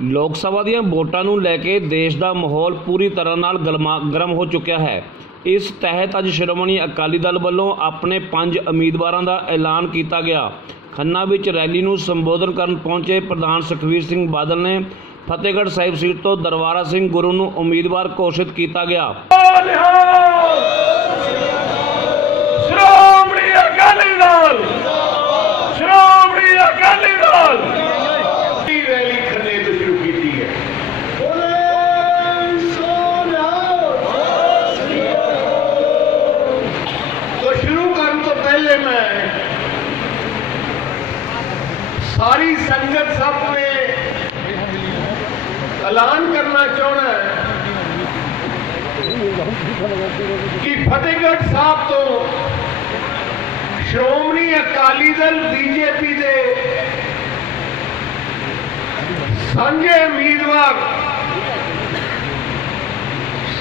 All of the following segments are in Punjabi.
ਲੋਕ ਸਭਾ ਦੀਆਂ ਵੋਟਾਂ ਨੂੰ ਲੈ ਕੇ ਦੇਸ਼ ਦਾ ਮਾਹੌਲ ਪੂਰੀ ਤਰ੍ਹਾਂ ਨਾਲ ਗਲਮਾ- ਗਰਮ ਹੋ ਚੁੱਕਿਆ ਹੈ। ਇਸ ਤਹਿਤ ਅੱਜ ਸ਼੍ਰੋਮਣੀ ਅਕਾਲੀ ਦਲ ਵੱਲੋਂ ਆਪਣੇ ਪੰਜ ਉਮੀਦਵਾਰਾਂ ਦਾ ਐਲਾਨ ਕੀਤਾ ਗਿਆ। ਖੰਨਾ ਵਿੱਚ ਰੈਲੀ ਨੂੰ ਸੰਬੋਧਨ ਕਰਨ ਪਹੁੰਚੇ ਪ੍ਰਧਾਨ ਸੁਖਵੀਰ ਸਿੰਘ ਬਾਦਲ ਨੇ ਫਤਿਹਗੜ੍ਹ ਸਾਹਿਬ ਸੀਟ ਤੋਂ ਦਰਬਾਰਾ ਸਿੰਘ ਗੁਰੂ ਨੂੰ ਉਮੀਦਵਾਰ ਘੋਸ਼ਿਤ ਕੀਤਾ ਗਿਆ। ਸ਼੍ਰੋਮਣੀ ਅਕਾਲੀ ਦਲ! ਸ਼੍ਰੋਮਣੀ ਅਕਾਲੀ ਦਲ! ਹੈ। ਕਿ ਫਤਿਹਗੜ੍ਹ ਸਾਹਿਬ ਤੋਂ ਸ਼੍ਰੋਮਣੀ ਅਕਾਲੀ ਦਲ ਬੀਜੇਪੀ ਦੇ ਸਾਂਝੇ ਉਮੀਦਵਾਰ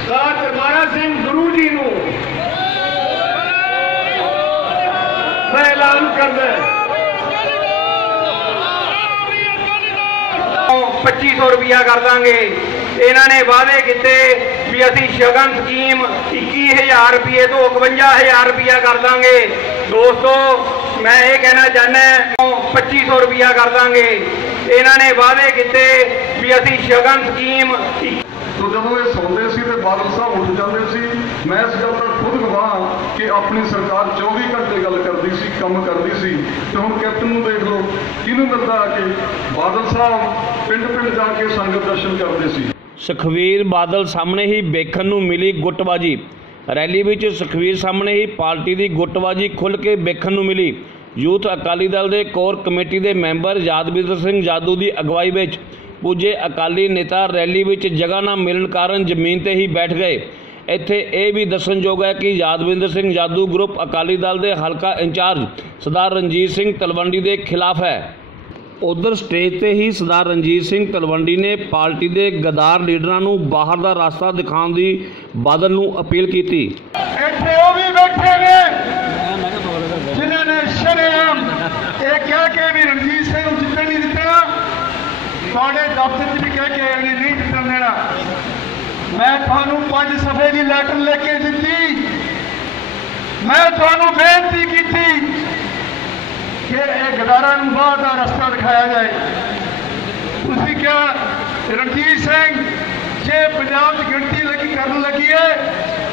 ਸਰਦਾਰ ਦਰਬਾਰਾ ਸਿੰਘ ਗੁਰੂ ਜੀ ਨੂੰ ਮੈਂ ਐਲਾਨ ਕਰਦਾ ਹਾਂ। 2500 ਰੁਪਿਆ ਕਰ ਦਾਂਗੇ। ਇਹਨਾਂ ਨੇ ਵਾਅਦੇ ਕੀਤੇ ਵੀ ਅਸੀਂ ਸ਼ਗਨ ਸਕੀਮ 21000 ਰੁਪਏ ਤੋਂ 51000 ਰੁਪਿਆ ਕਰ ਦਾਂਗੇ। ਦੋਸਤੋ, ਮੈਂ ਇਹ ਕਹਿਣਾ ਚਾਹੁੰਦਾ 2500 ਰੁਪਿਆ ਕਰ ਦਾਂਗੇ। ਇਹਨਾਂ ਨੇ ਵਾਅਦੇ ਕੀਤੇ ਵੀ ਅਸੀਂ ਸ਼ਗਨ ਸਕੀਮ ਤੋ ਜਦੋਂ ਇਹ ਸੌਂਦੇ ਸੀ ਤੇ ਬਾਦਲ ਸਾਹਿਬ ਉੱਠ ਜਾਂਦੇ ਸੀ, ਮੈਂ ਇਸ ਗੱਲ ਦਾ ਖੁਦ ਗਵਾਹ ਕਿ ਆਪਣੀ ਸਰਕਾਰ 24 ਘੰਟੇ ਗੱਲ ਕਰਦੀ ਸੀ, ਕੰਮ ਕਰਦੀ ਸੀ। ਤੇ ਹੁਣ ਕੈਪਟਨ ਨੂੰ ਦੇਖ ਲਓ, ਕਿਹਨੂੰ ਮਿਲਦਾ ਆ ਕੇ? ਬਾਦਲ ਸਾਹਿਬ ਪਿੰਡ ਪਿੰਡ ਜਾ ਕੇ ਸੰਗਤ ਦਰਸ਼ਨ ਕਰਦੇ ਸੀ। ਸੁਖਵੀਰ ਬਾਦਲ ਸਾਹਮਣੇ ਹੀ ਵੇਖਣ ਨੂੰ ਮਿਲੀ ਗੁੱਟਬਾਜੀ। ਰੈਲੀ ਵਿੱਚ ਸੁਖਵੀਰ ਸਾਹਮਣੇ ਹੀ ਪਾਰਟੀ ਦੀ ਗੁੱਟਬਾਜੀ ਖੁੱਲ੍ਹ ਕੇ ਵੇਖਣ ਨੂੰ ਮਿਲੀ। ਯੂਥ ਅਕਾਲੀ ਦਲ ਦੇ ਕੋਰ ਕਮੇਟੀ ਦੇ ਮੈਂਬਰ ਯਾਦਵਿੰਦਰ ਸਿੰਘ ਜਾਦੂ ਦੀ ਅਗਵਾਈ ਵਿੱਚ ਪੁੱਜੇ ਅਕਾਲੀ ਨੇਤਾ ਰੈਲੀ ਵਿੱਚ ਜਗ੍ਹਾ ਨਾ ਮਿਲਣ ਕਾਰਨ ਜ਼ਮੀਨ ਤੇ ਹੀ ਬੈਠ ਗਏ। ਇੱਥੇ ਇਹ ਵੀ ਦੱਸਣਯੋਗ ਹੈ ਕਿ ਯਾਦਵਿੰਦਰ ਸਿੰਘ ਜਾਦੂ ਗਰੁੱਪ ਅਕਾਲੀ ਦਲ ਦੇ ਹਲਕਾ ਇੰਚਾਰਜ ਸਰਦਾਰ ਰਣਜੀਤ ਸਿੰਘ ਤਲਵੰਡੀ ਦੇ ਖਿਲਾਫ ਹੈ। ਉਧਰ ਸਟੇਜ ਤੇ ਹੀ ਸਰਦਾਰ ਰਣਜੀਤ ਸਿੰਘ ਤਲਵੰਡੀ ਨੇ ਪਾਰਟੀ ਦੇ ਗਦਾਰ ਲੀਡਰਾਂ ਨੂੰ ਬਾਹਰ ਦਾ ਰਸਤਾ ਦਿਖਾਉਣ ਦੀ ਬਾਦਲ ਨੂੰ ਅਪੀਲ ਕੀਤੀ। ਇੱਥੇ ਉਹ ਵੀ ਬੈਠੇ ਨੇ ਜਿਨ੍ਹਾਂ ਨੇ ਸ਼ਰੇਆਮ ਇਹ ਕਹਿ ਕੇ ਵੀ ਰਣਜੀਤ ਸਿੰਘ ਨੂੰ ਜਿੱਤਣ ਨਹੀਂ ਦਿੱਤਾ, ਤੁਹਾਡੇ ਦਫ਼ਤਰ 'ਚ ਵੀ ਕਹਿ ਕੇ ਆਏ ਨੇ ਨਹੀਂ ਜਿੱਤਣ ਦੇਣਾ। ਮੈਂ ਤੁਹਾਨੂੰ ਪੰਜ ਸਫੇ ਦੀ ਲੈਟਰ ਲੈ ਕੇ ਦਿੱਤੀ। ਮੈਂ ਤੁਹਾਨੂੰ ਬੇਨਤੀ ਕੀਤੀ ਕਿ ਇਹ ਗਦਾਰਾਂ ਨੂੰ ਬਾਹਰ ਦਾ ਰਸਤਾ ਦਿਖਾਇਆ ਜਾਏ। ਤੁਸੀਂ ਕਿਹਾ, ਰਣਜੀਤ ਸਿੰਘ, ਜੇ ਪੰਜਾਬ 'ਚ ਗਿਣਤੀ ਲੱਗੀ ਕਰਨ ਲੱਗੀ ਹੈ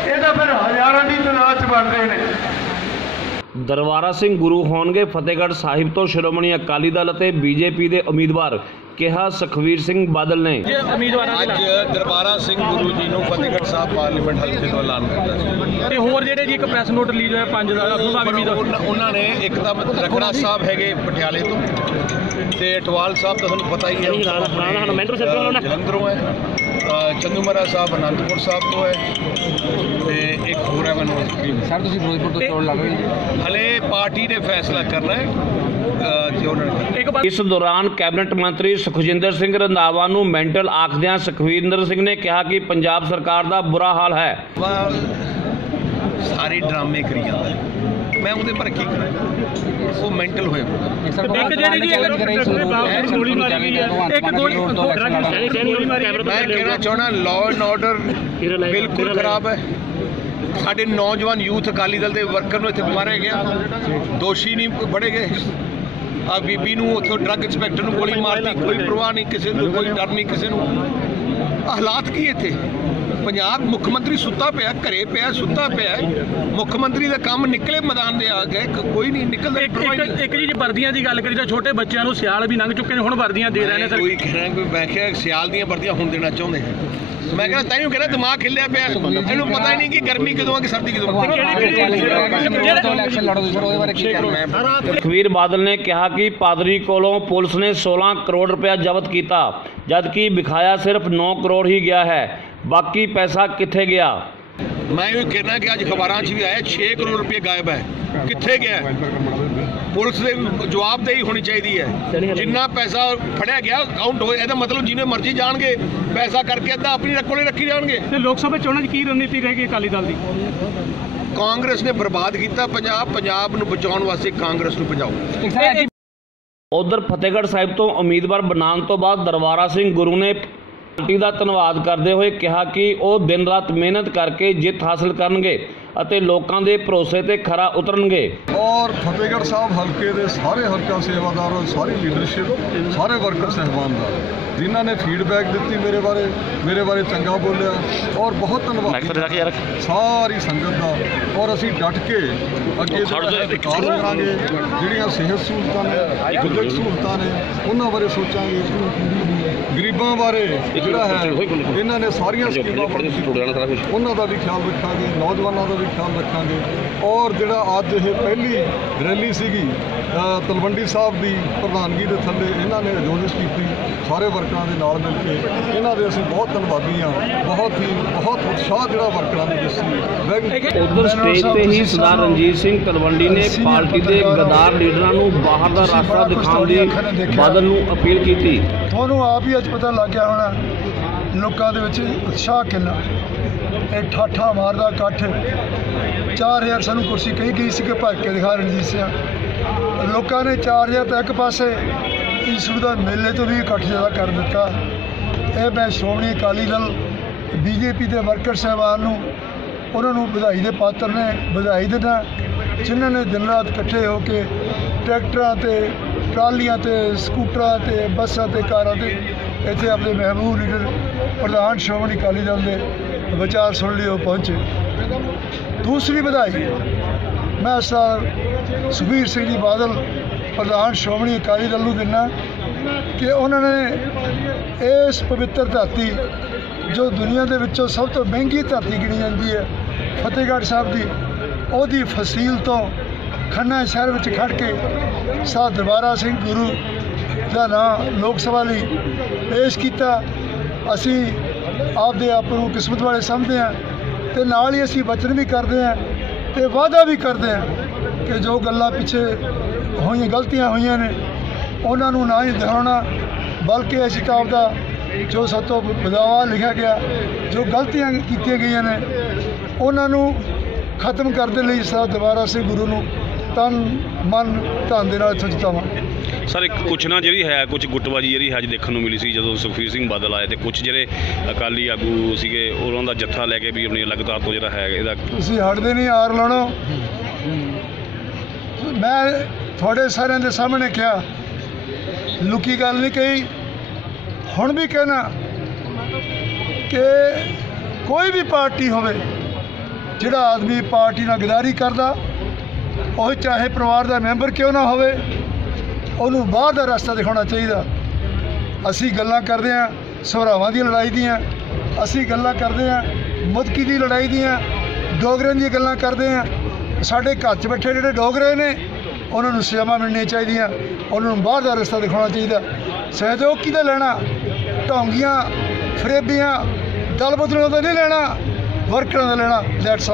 ਇਹਦਾ ਫਿਰ ਹਜ਼ਾਰਾਂ ਦੀ ਤਾਦਾਦ 'ਚ ਬਣ ਰਹੇ ਨੇ। ਦਰਬਾਰਾ ਸਿੰਘ ਗੁਰੂ ਹੋਣਗੇ, ਫਤਿਹਗੜ੍ਹ ਸਾਹਿਬ ਤੋਂ ਸ਼੍ਰੋਮਣੀ ਅਕਾਲੀ ਦਲ ਅਤੇ ਬੀਜੇਪੀ ਦੇ ਉਮੀਦਵਾਰ। ਕਿਹਾ ਸੁਖਵੀਰ ਸਿੰਘ ਬਾਦਲ ਨੇ। ਅੱਜ ਦਰਬਾਰਾ ਸਿੰਘ ਗੁਰੂ ਜੀ ਨੂੰ ਫਤਿਹਗੜ੍ਹ ਸਾਹਿਬ ਪਾਰਲੀਮੈਂਟ ਹਲਕੇ ਤੋਂ ਐਲਾਨ ਕੀਤਾ ਸੀ। ਤੇ ਹੋਰ ਜਿਹੜੇ ਜੀ ਇੱਕ ਪ੍ਰੈਸ ਨੋਟ ਰਿਲੀਜ਼ ਹੋਇਆ ਪੰਜ ਦਾ ਉਹਦਾ ਵੀ ਉਹਨਾਂ- ਨੇ ਇੱਕ ਤਾਂ ਰਖੜਾ ਸਾਹਿਬ ਹੈਗੇ ਪਟਿਆਲੇ ਤੋਂ ਤੇ ਅਟਵਾਲ ਸਾਹਿਬ ਤਾਂ ਤੁਹਾਨੂੰ ਪਤਾ ਹੀ ਹੈ। ਜਲੰਧਰੋਂ ਹੈ ਅ, ਚੰਦੂ ਮਹਾਰਾਜ ਸਾਹਿਬ ਅਨੰਦਪੁਰ ਸਾਹਿਬ ਤੋਂ ਹੈ ਤੇ ਇੱਕ ਹੋਰ ਹੈ ਮੈਨੂੰ ਸਰ ਤੁਸੀਂ ਫਿਰੋਜ਼ਪੁਰ ਤੋਂ ਚੋਣ ਲੱਗ ਰਹੇ ਹਲੇ ਪਾਰਟੀ ਨੇ ਫੈਸਲਾ ਕਰਨਾ ਹੈ। ਇਸ ਦੌਰਾਨ ਕੈਬਨਿਟ ਮੰਤਰੀ ਸੁਖਜਿੰਦਰ ਸਿੰਘ ਰੰਧਾਵਾ ਨੂੰ ਮੈਂਟਲ ਆਖਦਿਆਂ ਸੁਖਵਿੰਦਰ ਸਿੰਘ ਨੇ ਕਿਹਾ ਕਿ ਪੰਜਾਬ ਸਰਕਾਰ ਦਾ ਬੁਰਾ ਹਾਲ ਹੈ। ਸਾਰੇ ਡਰਾਮੇ ਕਰੀ ਜਾਂਦਾ ਹੈ। ਮੈਂ ਉਹਦੇ ਪਰ ਕੀ ਕਰਾਂ? ਉਹ ਮੈਂਟਲ ਹੋਇਆ। ਇੱਕ ਜਿਹੜੀ ਜੀ ਗੋਲੀ ਮਾਰੀ ਗਈ ਹੈ ਇੱਕ ਗੋਲੀ ਗੋਲੀ ਮਾਰੀ ਗਈ ਮੈਂ ਕਹਿਣਾ ਚਾਹਣਾ ਲਾਅ ਐਂਡ ਆਰਡਰ ਬਿਲਕੁਲ ਖਰਾਬ ਹੈ। ਸਾਡੇ ਨੌਜਵਾਨ ਯੂਥ ਅਕਾਲੀ ਦਲ ਦੇ ਵਰਕਰ ਨੂੰ ਇੱਥੇ ਮਾਰਿਆ ਗਿਆ। ਦੋਸ਼ੀ ਨਹੀਂ ਫੜੇ ਗਏ। ਆ ਬੀਬੀ ਨੂੰ ਉੱਥੋਂ ਡਰੱਗ ਇੰਸਪੈਕਟਰ ਨੂੰ ਗੋਲੀ ਮਾਰਤੀ, ਕੋਈ ਪਰਵਾਹ ਨਹੀਂ, ਕਿਸੇ ਨੂੰ ਕੋਈ ਡਰ ਨਹੀਂ, ਕਿਸੇ ਨੂੰ। ਹਾਲਾਤ ਕੀ ਇੱਥੇ? ਪੰਜਾਬ ਮੁੱਖ ਮੰਤਰੀ ਸੁੱਤਾ ਪਿਆ ਘਰੇ ਪਿਆ ਸੁੱਤਾ ਪਿਆ ਮੁੱਖ ਮੰਤਰੀ ਦਾ ਕੰਮ ਨਿਕਲੇ ਮੈਦਾਨ ਦੇ ਆ ਗਏ ਕ- ਕੋਈ ਨਹੀਂ ਨਿਕਲਦਾ ਇੱਕ ਜੀ ਜੇ ਵਰਦੀਆਂ ਦੀ ਗੱਲ ਕਰੀ ਤਾਂ ਛੋਟੇ ਬੱਚਿਆਂ ਨੂੰ ਸਿਆਲ ਵੀ ਲੰਘ ਚੁੱਕੇ ਨੇ ਹੁਣ ਵਰਦੀਆਂ ਦੇ ਰਹੇ ਨੇ ਸਰ ਕੋਈ ਕਹਿਣਾ ਕੋਈ ਮੈਂ ਕਿਹਾ ਸਿਆਲ ਦੀਆਂ ਵਰਦੀਆਂ ਹੁਣ ਦੇਣਾ ਚਾਹੁੰਦੇ ਮੈਂ ਕਹਿੰਦਾ ਤਾਈਓ ਕਹਿੰਦਾ ਦਿਮਾਗ ਖਿੱਲਿਆ ਪਿਆ ਇਹਨੂੰ ਪਤਾ ਹੀ ਨਹੀਂ ਕਿ ਗਰਮੀ ਕਦੋਂ ਆ ਕਿ ਸਰਦੀ ਕਦੋਂ ਆ ਇਲੈਕਸ਼ਨ ਲੜੋ ਸਰ ਉਹਦੇ ਬਾਰੇ ਕੀ ਕਹਿਣਾ ਸੁਖਵੀਰ ਬਾਦਲ ਨੇ ਕਿਹਾ ਕਿ ਪਾਦਰੀ ਕੋਲੋਂ ਪੁਲਿਸ ਨੇ 16 ਕਰੋੜ ਰੁਪਇਆ ਜ਼ਬਤ ਕੀਤਾ ਜਦਕਿ ਵਿਖਾਇਆ ਸਿਰਫ 9 ਕਰੋੜ ਹੀ ਗਿਆ ਹੈ ਬਾਕੀ ਪੈਸਾ ਕਿੱਥੇ ਗਿਆ? ਮੈਂ ਇਹ ਕਹਿਣਾ ਕਿ ਅੱਜ ਅਖਬਾਰਾਂ 'ਚ ਵੀ ਆਇਆ 6 ਕਰੋੜ ਰੁਪਏ ਗਾਇਬ ਹੈ। ਕਿੱਥੇ ਗਿਆ? ਹੈ? ਪੁਲਿਸ ਦੇ ਜਵਾਬਦੇਹੀ ਹੋਣੀ ਚਾਹੀਦੀ ਹੈ। ਜਿੰਨਾ ਪੈਸਾ ਫੜਿਆ ਗਿਆ ਕਾਊਂਟ ਹੋਏ ਇਹਦਾ ਮਤਲਬ ਜਿਹਨੇ ਮਰਜ਼ੀ ਜਾਣਗੇ ਪੈਸਾ ਕਰਕੇ ਅੱਧਾ ਆਪਣੀ ਕੋਲੇ ਰੱਖੀ ਜਾਣਗੇ। ਤੇ ਲੋਕ ਸਭਾ ਚੋਣਾਂ 'ਚ ਕੀ ਰਣਨੀਤੀ ਰਹੇਗੀ ਅਕਾਲੀ ਦਲ ਦੀ? ਕਾਂਗਰਸ ਨੇ ਬਰਬਾਦ ਕੀਤਾ ਪੰਜਾਬ ਪੰਜਾਬ ਨੂੰ ਬਚਾਉਣ ਵਾਸਤੇ ਕਾਂਗਰਸ ਨੂੰ ਇਹ ਉਧਰ ਫਤਿਹਗੜ੍ਹ ਸਾਹਿਬ ਤੋਂ ਉਮੀਦਵਾਰ ਬਣਾਉਣ ਤੋਂ ਬਾਅਦ ਦਰਬਾਰਾ ਸਿੰਘ ਗੁਰੂ ਨੇ ਪਾਰਟੀ ਦਾ ਧੰਨਵਾਦ ਕਰਦੇ ਹੋਏ ਕਿਹਾ ਕਿ ਉਹ ਦਿਨ ਰਾਤ ਮਿਹਨਤ ਕਰਕੇ ਜਿੱਤ ਹਾਸਲ ਕਰਨਗੇ। ਅਤੇ ਲੋਕਾਂ ਦੇ ਭਰੋਸੇ ਤੇ ਖਰਾ ਉਤਰਨਗੇ। ਔਰ ਫਤਿਹਗੜ੍ਹ ਸਾਹਿਬ ਹਲਕੇ ਦੇ ਸਾਰੇ ਹਲਕਾ ਸੇਵਾਦਾਰ ਔਰ ਸਾਰੀ ਲੀਡਰਸ਼ਿਪ ਸਾਰੇ ਵਰਕਰ ਸਹਿਬਾਨ ਦਾ। ਜਿਨ੍ਹਾਂ ਨੇ ਫੀਡਬੈਕ ਦਿੱਤੀ ਮੇਰੇ ਬਾਰੇ ਮੇਰੇ ਬਾਰੇ ਚੰਗਾ ਬੋਲਿਆ। ਔਰ ਬਹੁਤ ਧੰਨਵਾਦ। ਸਾਰੀ ਸੰਗਤ ਦਾ। ਔਰ ਅਸੀਂ ਡਟ ਕੇ ਅੱਗੇ ਕਰਾਂਗੇ ਜਿਹੜੀਆਂ ਸਿਹਤ ਸਹੂਲਤਾਂ ਨੇ ਵਿਦਿਅਕ ਸਹੂਲਤਾਂ ਨੇ ਉਹਨਾਂ ਬਾਰੇ ਸੋਚਾਂਗੇ। ਗਰੀਬਾਂ ਬਾਰੇ ਜਿਹੜਾ ਹੈ ਇਹਨਾਂ ਨੇ ਸਾਰੀਆਂ ਸਕੀਮਾਂ ਉਹਨਾਂ ਦਾ ਵੀ ਖਿਆਲ ਰੱਖਾਂਗੇ ਨੌਜਵਾਨਾਂ ਦਾ ਵੀ ਖਿਆਲ ਰੱਖਾਂਗੇ। ਔਰ ਜਿਹੜਾ ਅੱਜ ਇਹ ਪਹਿਲੀ ਰੈਲੀ ਸੀਗੀ ਤਲਵੰਡੀ ਸਾਹਿਬ ਦੀ ਪ੍ਰਧਾਨਗੀ ਦੇ ਥੱਲੇ ਇਹਨਾਂ ਨੇ ਆਯੋਜਿਤ ਕੀਤੀ ਸਾਰੇ ਵਰਕਰਾਂ ਦੇ ਨਾਲ ਮਿਲ ਕੇ। ਇਹਨਾਂ ਦੇ ਅਸੀਂ ਬਹੁਤ ਧੰਨਵਾਦੀ ਹਾਂ। ਬਹੁਤ ਹੀ ਬਹੁਤ ਉਤਸ਼ਾਹ ਜਿਹੜਾ ਵਰਕਰਾਂ ਦੇ ਵਿੱਚ ਉਧਰ ਸਟੇਜ ਤੇ ਹੀ ਸਰਦਾਰ ਰਣਜੀਤ ਸਿੰਘ ਤਲਵੰਡੀ ਨੇ ਪਾਰਟੀ ਦੇ ਗਦਾਰ ਲੀਡਰਾਂ ਨੂੰ ਬਾਹਰ ਦਾ ਰਾਸਤਾ ਦਿਖਾਉਣ ਦੀ ਬਾਦਲ ਨੂੰ ਅਪੀਲ ਕੀਤੀ। ਤੁਹਾਨੂੰ ਆਪ ਹੀ ਅੱਜ ਪਤਾ ਲੱਗ ਗਿਆ ਹੋਣਾ ਲੋਕਾਂ ਦੇ ਵਿੱਚ ਉਤਸ਼ਾਹ ਕਿੰਨਾ। ਇਹ ਠਾਠਾ ਮਾਰਦਾ, ਇਕੱਠ। 4000 ਸਾਨੂੰ ਕੁਰਸੀ ਕਹੀ ਗਈ ਸੀ ਕਿ ਭਰ ਕੇ ਦਿਖਾ ਰਣਜੀਤ ਸਿੰਘ। ਲੋਕਾਂ ਨੇ 4000 ਤਾਂ ਇੱਕ ਪਾਸੇ ਈਸੂ ਦਾ ਮੇਲੇ ਤੋਂ ਵੀ ਇਕੱਠ ਜ਼ਿਆਦਾ ਕਰ ਦਿੱਤਾ। ਇਹ ਮੈਂ ਸ਼੍ਰੋਮਣੀ ਅਕਾਲੀ ਦਲ, ਬੀਜੇਪੀ ਦੇ ਵਰਕਰ ਸਾਹਿਬਾਨ ਨੂੰ, ਉਹਨਾਂ ਨੂੰ ਵਧਾਈ ਦੇ ਪਾਤਰ ਨੇ ਵਧਾਈ ਦੇਣਾ ਜਿਨ੍ਹਾਂ ਨੇ ਦਿਨ ਰਾਤ ਇਕੱਠੇ ਹੋ ਕੇ ਟਰੈਕਟਰਾਂ ਤੇ, ਟਰਾਲੀਆਂ ਤੇ, ਸਕੂਟਰਾਂ ਤੇ, ਬੱਸਾਂ ਤੇ, ਕਾਰਾਂ ਤੇ ਇੱਥੇ ਆਪਣੇ ਮਹਿਬੂਬ ਲੀਡਰ, ਪ੍ਰਧਾਨ ਸ਼੍ਰੋਮਣੀ ਅਕਾਲੀ ਦਲ ਦੇ ਵਿਚਾਰ ਸੁਣ ਲਈ ਉਹ ਪਹੁੰਚੇ। ਦੂਸਰੀ ਵਧਾਈ। ਮੈਂ ਸਰ ਸੁਖਬੀਰ ਸਿੰਘ ਜੀ ਬਾਦਲ, ਪ੍ਰਧਾਨ ਸ਼੍ਰੋਮਣੀ ਅਕਾਲੀ ਦਲ ਨੂੰ ਦਿੰਦਾ ਕਿ ਉਹਨਾਂ ਨੇ ਇਸ ਪਵਿੱਤਰ ਧਰਤੀ, ਜੋ ਦੁਨੀਆ ਦੇ ਵਿੱਚੋਂ ਸਭ ਤੋਂ ਮਹਿੰਗੀ ਧਰਤੀ ਗਿਣੀ ਜਾਂਦੀ ਹੈ, ਫਤਿਹਗੜ੍ਹ ਸਾਹਿਬ ਦੀ, ਉਹਦੀ ਫਸੀਲ ਤੋਂ ਖੰਨਾ ਸ਼ਹਿਰ ਵਿੱਚ ਖੜ ਕੇ ਸਾਧ ਦਰਬਾਰਾ ਸਿੰਘ ਗੁਰੂ ਦਾ ਨਾਂ ਲੋਕ ਸਭਾ ਲਈ ਪੇਸ਼ ਕੀਤਾ। ਅਸੀਂ ਆਪਦੇ ਆਪ ਨੂੰ ਕਿਸਮਤ ਵਾਲੇ ਸਮਝਦੇ ਹਾਂ ਤੇ ਨਾਲ ਹੀ ਅਸੀਂ ਵਚਨ ਵੀ ਕਰਦੇ ਹਾਂ ਤੇ ਵਾਅਦਾ ਵੀ ਕਰਦੇ ਹਾਂ ਕਿ ਜੋ ਗੱਲਾਂ ਪਿੱਛੇ ਹੋਈਆਂ, ਗਲਤੀਆਂ ਹੋਈਆਂ ਨੇ, ਉਹਨਾਂ ਨੂੰ ਨਾ ਹੀ ਦਿਖਾਉਣਾ ਬਲਕਿ ਅਸੀਂ ਤਾਂ ਆਪਦਾ ਜੋ ਸਤੋਂ ਬਦਾਵਾ ਲਿਖਿਆ ਗਿਆ, ਜੋ ਗਲਤੀਆਂ ਕੀਤੀਆਂ ਗਈਆਂ ਨੇ, ਉਹਨਾਂ ਨੂੰ ਖਤਮ ਕਰਨ ਦੇ ਲਈ ਸਾ ਦੁਬਾਰਾ ਸੇ ਗੁਰੂ ਨੂੰ ਤਨ, ਮਨ, ਧਨ ਦੇ ਨਾਲ ਇੱਥੋਂ ਜਿਤਾਵਾਂ ਸਰ, ਇੱਕ ਕੁਛ ਨਾ ਜਿਹੜੀ ਹੈ ਕੁਝ ਗੁੱਟਬਾਜੀ ਜਿਹੜੀ ਅੱਜ ਦੇਖਣ ਨੂੰ ਮਿਲੀ ਸੀ, ਜਦੋਂ ਸੁਖਬੀਰ ਸਿੰਘ ਬਾਦਲ ਆਏ ਤੇ ਕੁਝ ਜਿਹੜੇ ਅਕਾਲੀ ਆਗੂ ਸੀਗੇ, ਉਹਨਾਂ ਦਾ ਜੱਥਾ ਲੈ ਕੇ ਵੀ ਆਪਣੀ ਲਗਤਾਰ ਤੋਂ ਜਿਹੜਾ ਹੈ ਇਹਦਾ ਤੁਸੀਂ ਹਟਦੇ ਨਹੀਂ ਆਰ ਲਾਉਣੋ। ਮੈਂ ਤੁਹਾਡੇ ਸਾਰਿਆਂ ਦੇ ਸਾਹਮਣੇ ਕਿਹਾ, ਲੁਕੀ ਗੱਲ ਨਹੀਂ ਕਹੀ। ਹੁਣ ਵੀ ਕਹਿਣਾ ਕਿ ਕੋਈ ਵੀ ਪਾਰਟੀ ਹੋਵੇ, ਜਿਹੜਾ ਆਦਮੀ ਪਾਰਟੀ ਨਾਲ ਗਦਾਰੀ ਕਰਦਾ, ਉਹ ਚਾਹੇ ਪਰਿਵਾਰ ਦਾ ਮੈਂਬਰ ਕਿਉਂ ਨਾ ਹੋਵੇ ਉਹਨੂੰ ਬਾਹਰ ਦਾ ਰਸਤਾ ਦਿਖਾਉਣਾ ਚਾਹੀਦਾ। ਅਸੀਂ ਗੱਲਾਂ ਕਰਦੇ ਹਾਂ ਸਵਰਾਵਾਂ ਦੀ ਲੜਾਈ ਦੀਆਂ। ਅਸੀਂ ਗੱਲਾਂ ਕਰਦੇ ਹਾਂ, ਮੁਦਕੀ ਦੀ ਲੜਾਈ ਦੀਆਂ। ਡੋਗਰਿਆਂ ਦੀਆਂ ਗੱਲਾਂ ਕਰਦੇ ਹਾਂ। ਸਾਡੇ ਘਰ 'ਚ ਬੈਠੇ ਜਿਹੜੇ ਡੋਗਰੇ ਨੇ, ਉਹਨਾਂ ਨੂੰ ਸਜ਼ਾਵਾਂ ਮਿਲਣੀਆਂ ਚਾਹੀਦੀਆਂ। ਉਹਨਾਂ ਨੂੰ ਬਾਹਰ ਦਾ ਰਸਤਾ ਦਿਖਾਉਣਾ ਚਾਹੀਦਾ। ਸਹਿਯੋਗ ਕਿਹਦਾ ਲੈਣਾ। ਢੌਂਗੀਆਂ, ਫਰੇਬੀਆਂ, ਦਲ ਬਦਲਣ ਦਾ ਨਹੀਂ ਲੈਣਾ। ਵਰਕਰਾਂ ਦਾ ਲੈਣਾ ਲੈਟਸ